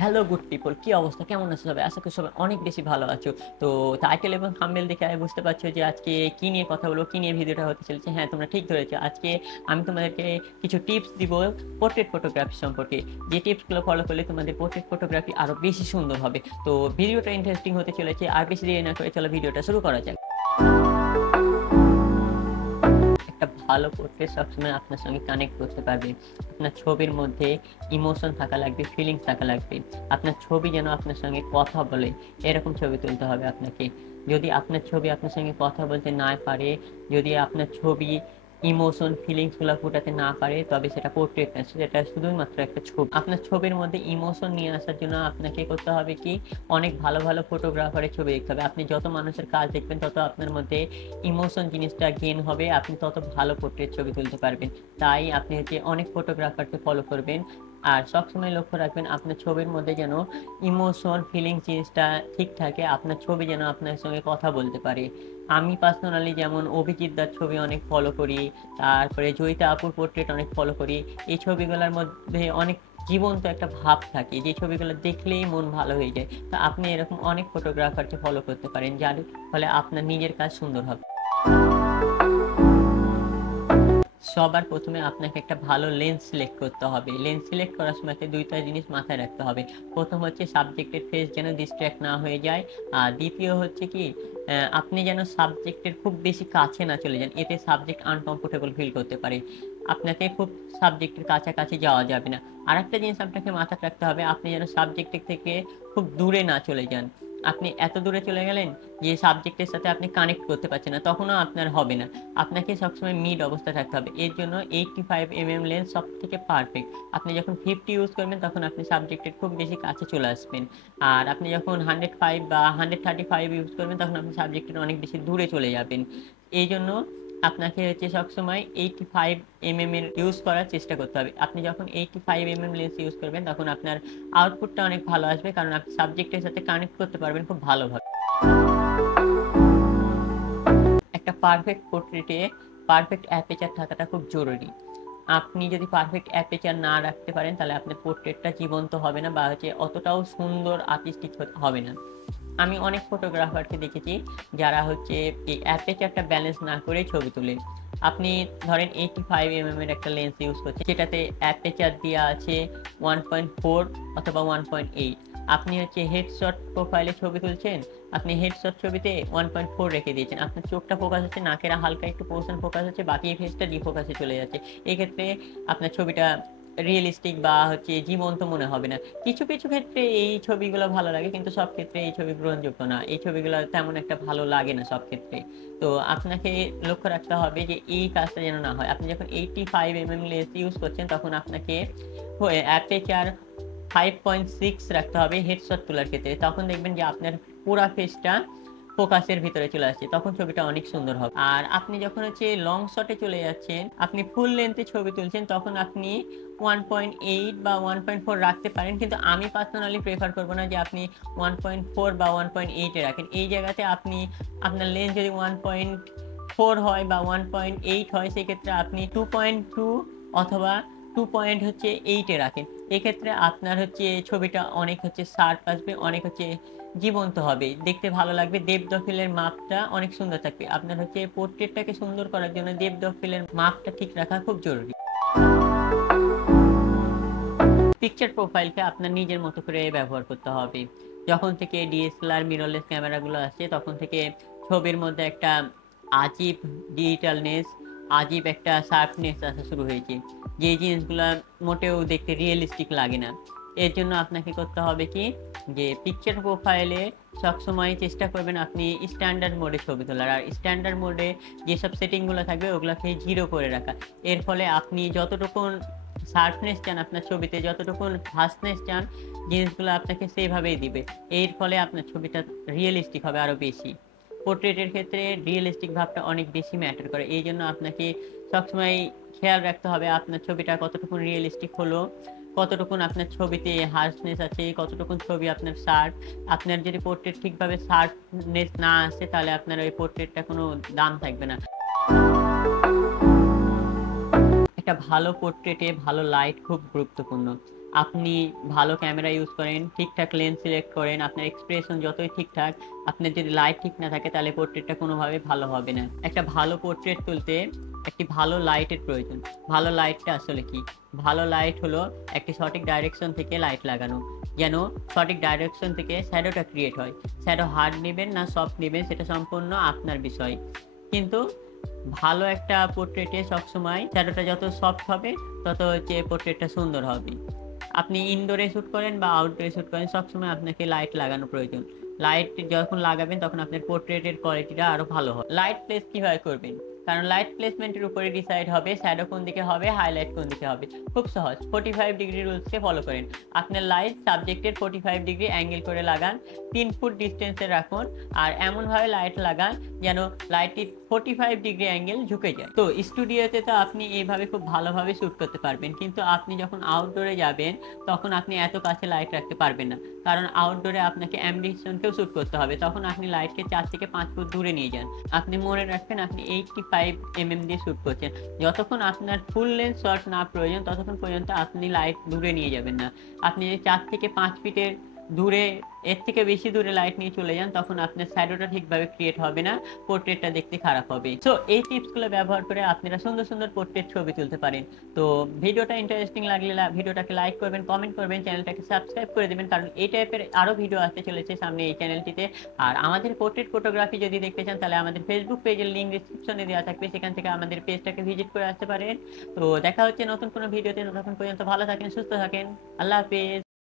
Hello good people, কি অবস্থা? কেমন আছো সবাই? আশা করি সবাই অনেক বেশি ভালো আছো। তো টাইটেল এবং থাম্বনেল দেখে আমি বুঝতে পারছো যে আজকে কি নিয়ে কথা বলবো, কি নিয়ে ভিডিওটা হতে চলেছে। হ্যাঁ, তোমরা ঠিক ধরেছো। আজকে আমি তোমাদেরকে কিছু টিপস দিব পোর্ট্রেট ফটোগ্রাফি সম্পর্কে। যে টিপসগুলো ফলো করলে তোমাদের পোর্ট্রেট ফটোগ্রাফি আরো বেশি সুন্দর হবে। তো ভিডিওটা ইন্টারেস্টিং হতে চলেছে। আর বেশি দেরি না করে চলো ভিডিওটা শুরু করা যাক। একটা ভালো পোর্ট্রেট সবসময় আপনার সঙ্গে কানেক্ট করতে পারবে। আপনার ছবির মধ্যে ইমোশন থাকা লাগবে, ফিলিংস থাকা লাগবে। আপনার ছবি যেন আপনার সঙ্গে কথা বলে, এরকম ছবি তুলতে হবে আপনাকে। যদি আপনার ছবি আপনার সঙ্গে কথা বলতে না পারে, যদি আপনার ছবি ইমোশন ফিলিংস গুলা ফুটাতে না পারে, তবে সেটা পোর্ট্রেট না, সেটা শুধুমাত্র একটা ছবি। আপনার ছবির মধ্যে ইমোশন নিয়ে আসার জন্য আপনাকে করতে হবে কি, অনেক ভালো ভালো ফটোগ্রাফারের ছবি দেখতে হবে। আপনি যত মানুষের কাজ দেখবেন তত আপনার মধ্যে ইমোশন জিনিসটা গেইন হবে, আপনি তত ভালো পোর্ট্রেট ছবি তুলতে পারবেন। তাই আপনি অনেক ফটোগ্রাফারকে ফলো করবেন। আর সবসময় লক্ষ্য রাখবেন আপনার ছবির মধ্যে যেন ইমোশন ফিলিং জিনিসটা ঠিক থাকে, আপনার ছবি যেন আপনার সঙ্গে কথা বলতে পারে। আমি পার্সোনালি যেমন অভিজিৎ দার ছবি অনেক ফলো করি, তারপরে জয়িতা আপুর পোর্ট্রেট অনেক ফলো করি। এই ছবিগুলোর মধ্যে অনেক জীবন্ত একটা ভাব থাকে, যে ছবিগুলো দেখলেই মন ভালো হয়ে যায়। তো আপনি এরকম অনেক ফটোগ্রাফারকে ফলো করতে পারেন, যার ফলে আপনার নিজের কাজ সুন্দর হবে। সবার প্রথমে আপনাকে একটা ভালো লেন্স সিলেক্ট করতে হবে। লেন্স সিলেক্ট করার সময় দুইটা জিনিস মাথায় রাখতে হবে। প্রথম হচ্ছে সাবজেক্টের ফেস যেন ডিস্ট্র্যাক্ট না হয়ে যায়। আর দ্বিতীয় হচ্ছে কি, আপনি যেন সাবজেক্টের খুব বেশি কাছে না চলে যান, এতে সাবজেক্ট আনকমফোর্টেবল ফিল করতে পারে। আপনাকে খুব সাবজেক্টের কাছাকাছি যাওয়া যাবে না। আর একটা জিনিস আপনাকে মাথায় রাখতে হবে, আপনি যেন সাবজেক্টের থেকে খুব দূরে না চলে যান। আপনি এত দূরে চলে গেলেন যে সাবজেক্টের সাথে আপনি কানেক্ট করতে পারছেন না, তখনও আপনার হবে না। আপনাকে সবসময় মিড অবস্থা থাকতে হবে। এর জন্য 85 mm লেন্স সব থেকে পারফেক্ট। আপনি যখন 50 ইউজ করবেন তখন আপনি সাবজেক্টের খুব বেশি কাছে চলে আসবেন। আর আপনি যখন 105 বা 135 ইউজ করবেন তখন আপনি সাবজেক্টের অনেক বেশি দূরে চলে যাবেন। এই জন্য আপনাকে সবসময় 85 mm এর ইউজ করার চেষ্টা করতে হবে। আপনি যখন 85 mm লেন্স ইউজ করবেন তখন আপনার আউটপুটটা অনেক ভালো আসবে, কারণ আপনি সাবজেক্টের সাথে কানেক্ট করতে পারবেন খুব ভালোভাবে। একটা পারফেক্ট পোর্ট্রেটে পারফেক্ট অ্যাপেচার থাকাটা খুব জরুরি। আপনি যদি পারফেক্ট অ্যাপেচার না রাখতে পারেন তাহলে আপনার পোর্ট্রেটটা জীবন্ত হবে না, বা অতটাও সুন্দর আর্টিস্টিক হবে না। আমি অনেক ফটোগ্রাফারকে দেখেছি যারা এই অ্যাপেচারটা ব্যালেন্স না করে ছবি তোলে। আপনি ধরেন 85 mm এর একটা লেন্স ইউজ করছেন, যেটাতে অ্যাপেচার দেওয়া আছে 1.4 অথবা 1.8। আপনি হেডশট প্রোফাইলে ছবি তুলছেন, আপনি হেডশট ছবিতে 1.4 রেখে দিয়েছেন, আপনার চোখটা ফোকাস হচ্ছে, নাকের হালকা একটু পোর্শন ফোকাস হচ্ছে, বাকি ফেসটা ডিফোকাসে চলে যাচ্ছে। এক্ষেত্রে আপনার ছবিটা রিয়েলিস্টিক বা জীবন্ত মনে হবে না। কিছু কিছু ক্ষেত্রে এই ছবিগুলো ভালো লাগে, কিন্তু সব ক্ষেত্রে এই ছবি গ্রহণযোগ্য না, এই ছবিগুলো তেমন একটা ভালো লাগে না সব ক্ষেত্রে। তো আপনাকে লক্ষ্য রাখতে হবে যে এই কাজটা যেন না হয়। আপনি যখন 85 mm লেন্স ইউজ করছেন তখন আপনাকে অ্যাপেচার 5.6 রাখতে হবে হেডশট তোলার ক্ষেত্রে। তখন দেখবেন যে আপনার পুরা ফেসটা ফোকাসের ভিতরে চলে আসছে, তখন ছবিটা অনেক সুন্দর হবে। আর আপনি যখন লং শটে চলে যাচ্ছেন, আপনি ফুল লেন্থে ছবি তুলছেন, তখন আপনি 1.8 বা 1.4 রাখতে পারেন, কিন্তু আমি পার্সোনালি প্রেফার করবো না যে আপনি 1.4 বা 1.8 এ রাখেন। এই জায়গাতে আপনি আপনার লেন্স যদি 1.4 হয় বা 1.8 হয়, সেক্ষেত্রে আপনি 2.2 অথবা 2.8 এ রাখেন। এক্ষেত্রে আপনার ছবিটা অনেক শার্প আসবে, অনেক জীবন্ত হবে, দেখতে ভালো লাগবে। ডেপথ অফ ফিল্ডের মাপটা অনেক সুন্দর থাকবে। আপনার পোর্ট্রেটটাকে সুন্দর করার জন্য ডেপথ অফ ফিল্ডের মাপটা ঠিক রাখা খুব জরুরি। পিকচার প্রোফাইলকে আপনার নিজের মতো করে ব্যবহার করতে হবে। যখন থেকে ডিএসএলআর মিররলেস ক্যামেরাগুলো আসছে তখন থেকে ছবির মধ্যে একটা আজীব ডিজিটালনেস, আজীব একটা শার্পনেস আসা শুরু হয়েছে, যে জিনিসগুলো মোটেও দেখতে রিয়েলিস্টিক লাগে না। এর জন্য আপনাকে করতে হবে কি, যে পিকচার প্রোফাইলে সবসময় চেষ্টা করবেন আপনি স্ট্যান্ডার্ড মোডে ছবি তোলার। আর স্ট্যান্ডার্ড মোডে যেসব সেটিংগুলো থাকবে ওগুলোকে 0 করে রাখা। এর ফলে আপনি যতটুকু শার্পনেস চান, আপনার ছবিতে যতটুকু ভাস্টনেস চান, জিনিসগুলো আপনাকে সেইভাবেই দিবে। এর ফলে আপনার ছবিটা রিয়েলিস্টিক হবে আরো বেশি। পোর্ট্রেটের ক্ষেত্রে রিয়েলিস্টিক ভাবটা অনেক বেশি ম্যাটার করে। এই জন্য আপনাকে সবসময় খেয়াল রাখতে হবে আপনার ছবিটা কতটুকু রিয়েলিস্টিক হলো, কতটুকুন আপনার ছবিতে হার্শনেস আছে, কতটুকুন ছবি আপনার শার্প। আপনার যদি পোর্ট্রেট ঠিকভাবে শার্পনেস না আসে তাহলে আপনার ওই পোর্ট্রেটটা কোনো দাম থাকবে না। একটা ভালো পোর্ট্রেটে ভালো লাইট খুব গুরুত্বপূর্ণ। আপনি ভালো ক্যামেরা ইউজ করেন, ঠিকঠাক লেন্স সিলেক্ট করেন, আপনার এক্সপ্রেশন যতই ঠিকঠাক, আপনার যদি লাইট ঠিক না থাকে তাহলে পোর্ট্রেটটা কোনোভাবে ভালো হবে না। একটা ভালো পোর্ট্রেট তুলতে একটি ভালো লাইটের প্রয়োজন। ভালো লাইটটা আসলে কি? ভালো লাইট হলো একটি সঠিক ডাইরেকশন থেকে লাইট লাগানো। যেন সঠিক ডাইরেকশন থেকে শ্যাডোটা ক্রিয়েট হয়। শ্যাডো হার্ড নেবেন না সফট নেবেন সেটা সম্পূর্ণ আপনার বিষয়। কিন্তু ভালো একটা পোর্ট্রেটে সবসময় শ্যাডোটা যত সফট হবে তত হচ্ছে পোর্ট্রেটটা সুন্দর হবে। আপনি ইনডোরে শ্যুট করেন বা আউটডোরে শ্যুট করেন সবসময় আপনাকে লাইট লাগানো প্রয়োজন। লাইট যখন লাগাবেন তখন আপনার পোর্ট্রেটের কোয়ালিটিটা আরো ভালো হয়। লাইট প্লেস কিভাবে করবেন? কারণ লাইট প্লেসমেন্টের উপরে ডিসাইড হবে শ্যাডো কোন দিকে হবে, হাইলাইট কোন দিকে হবে। খুব সহজ, 45 ডিগ্রি রুলসকে ফলো করেন। আপনার লাইট সাবজেক্টের 45 ডিগ্রি অ্যাঙ্গেল করে লাগান, 3 ফুট ডিস্টেন্সে রাখুন, আর এমনভাবে লাইট লাগান যেন লাইটটি 45 ডিগ্রি অ্যাঙ্গেল ঝুঁকে যায়। তো স্টুডিওতে তো আপনি এইভাবে খুব ভালোভাবে শ্যুট করতে পারবেন, কিন্তু আপনি যখন আউটডোরে যাবেন তখন আপনি এত কাছে লাইট রাখতে পারবেন না। কারণ আউটডোরে আপনাকে অ্যাম্বিশনকেও শ্যুট করতে হবে, তখন আপনি লাইটকে 4 থেকে 5 ফুট দূরে নিয়ে যান। আপনি মনে রাখবেন আপনি 85 mm দিয়ে শ্যুট করছেন। যতক্ষণ আপনার ফুল লেন্থ শট না প্রয়োজন ততক্ষণ পর্যন্ত আপনি লাইট দূরে নিয়ে যাবেন না। আপনি যদি 4 থেকে 5 ফিটের দূরে, এর থেকে বেশি দূরে লাইট নিয়ে চলে যান তখন আপনার শ্যাডোটা ঠিকভাবে ক্রিয়েট হবে না, পোর্ট্রেটটা দেখতে খারাপ হবে। সো এই টিপসগুলো ব্যবহার করে আপনারা সুন্দর সুন্দর পোর্ট্রেট ছবি তুলতে পারেন। তো ভিডিওটা ইন্টারেস্টিং লাগলে ভিডিওটাকে লাইক করবেন, কমেন্ট করবেন, চ্যানেলটাকে সাবস্ক্রাইব করে দেবেন, কারণ এই টাইপের আরো ভিডিও আসতে চলেছে সামনে এই চ্যানেলটিতে। আর আমাদের পোর্ট্রেট ফটোগ্রাফি যদি দেখতে চান তাহলে আমাদের ফেসবুক পেজের লিঙ্ক ডিসক্রিপশনে দেওয়া থাকবে, সেখান থেকে আমাদের পেজটাকে ভিজিট করে আসতে পারেন। তো দেখা হচ্ছে নতুন কোনো ভিডিওতে, ততক্ষণ পর্যন্ত ভালো থাকেন, সুস্থ থাকেন, আল্লাহ হাফেজ।